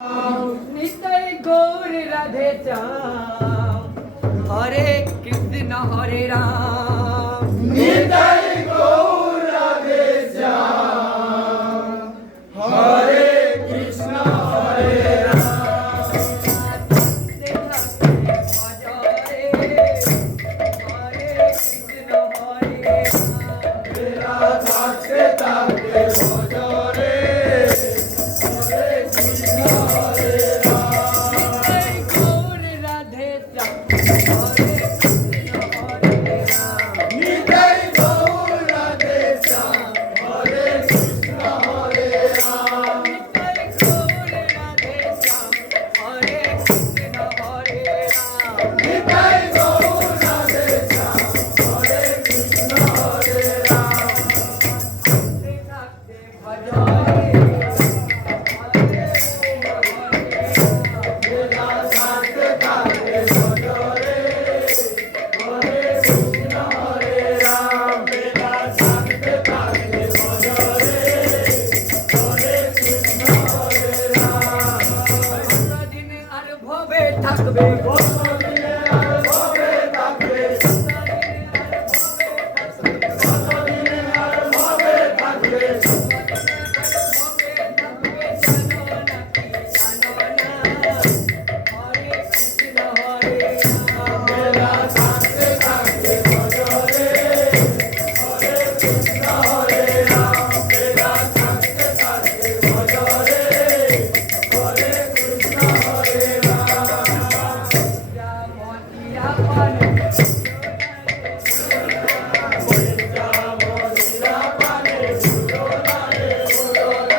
নিতাই গৌর রাধে শ্যাম হরে কৃষ্ণ হরে রাম নিতাই গৌর রাধে শ্যাম হরে কৃষ্ণ হরে রাম থাকতে থাকতে ভজরে হরে কৃষ্ণ হরে নিতাই গৌর রাধে শ্যাম হরে কৃষ্ণ হরে রাম নিতাই গৌর রাধে শ্যাম হরে কৃষ্ণ হরে রাম থাকতে থাকতে ভজরে হরে কৃষ্ণ হরে রাম বেলা থাকতে থাকতে ভজরে হরে কৃষ্ণ হরে রাম কতদিন আর ভবে থাকবে কতদিনে আর ভবে থাকবে কতদিনে আর ভবে থাকবে বেলা থাকতে থাকতে ভজরে হরে কৃষ্ণ হরে রাম বেলা থাকতে থাকতে ভজরে হরে কৃষ্ণ হরে রাম মদিরা পানে ফুলোনা রে ফুলোনা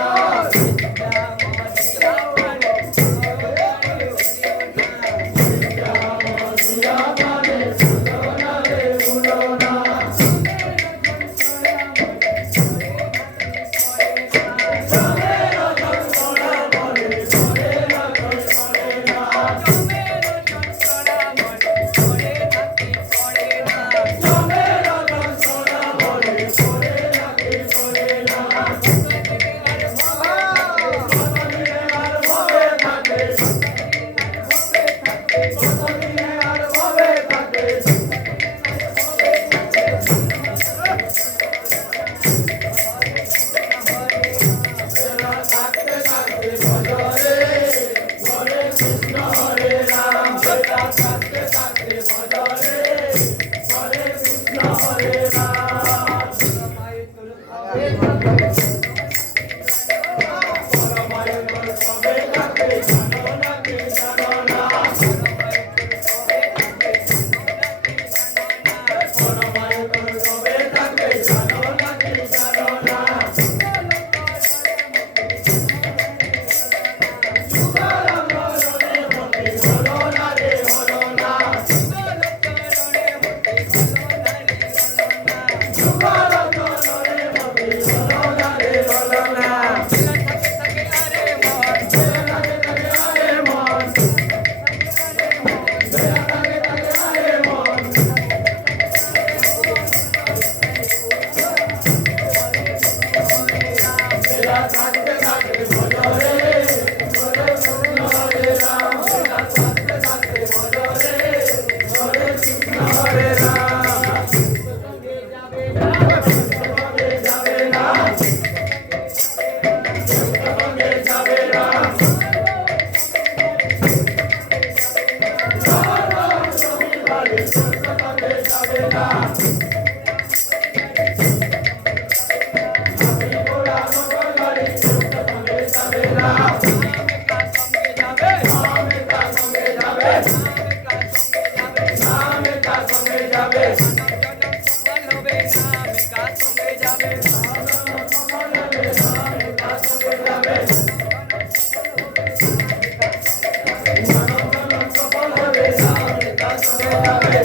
মদিরা পানে ফুলোনা রে ফুলোনা চলে রতন মোরা বলে চলে রতন করে না চলে রতন সোনা বলে করে নাকি করে না কতদিনে আর ভবে থাকে কতদিনে আর ভবে থাকে বেলা থাকতে থাকতে ভজরে হরে কৃষ্ণ হরে রাম বেলা থাকতে থাকতে ভজরে হরে কৃষ্ণ হরে রাম পরমায়ু কবে থাকে জানো নাকি জানো না পরমায়ু কবে থাকে জানো নাকি জানো না সুগারাম হরণে মতি হলো না রে হলো না সুগারাম হরণে মতি হলো না রে হলো না বেলা থাকে থাকে আরে মন বেলা থাকে থাকে আরে মন বেলা থাকতে থাকতে ভজরে হরে কৃষ্ণ হরে রাম বেলা থাকতে থাকতে ভজরে হরে কৃষ্ণ হরে রাম সঙ্গে যাবে না সঙ্গে যাবে না রবিবারে সঙ্গে যাবে না আমি গোড়া মঙ্গলবারে সঙ্গে যাবে না আমি কার সঙ্গে যাবে আমি কার সঙ্গে যাবে সফল হবে আমি কার সঙ্গে যাবে সফল হবে আমি কার সঙ্গে যাবে সফল হবে আমি কার সঙ্গে যাবে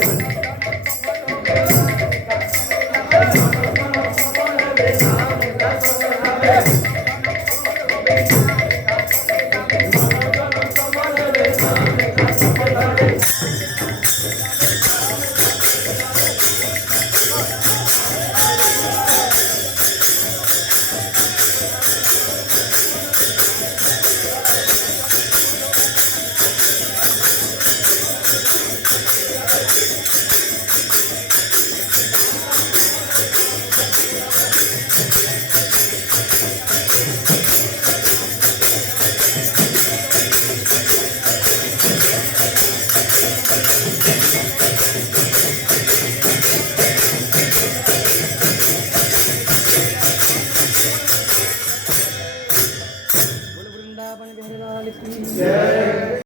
হরে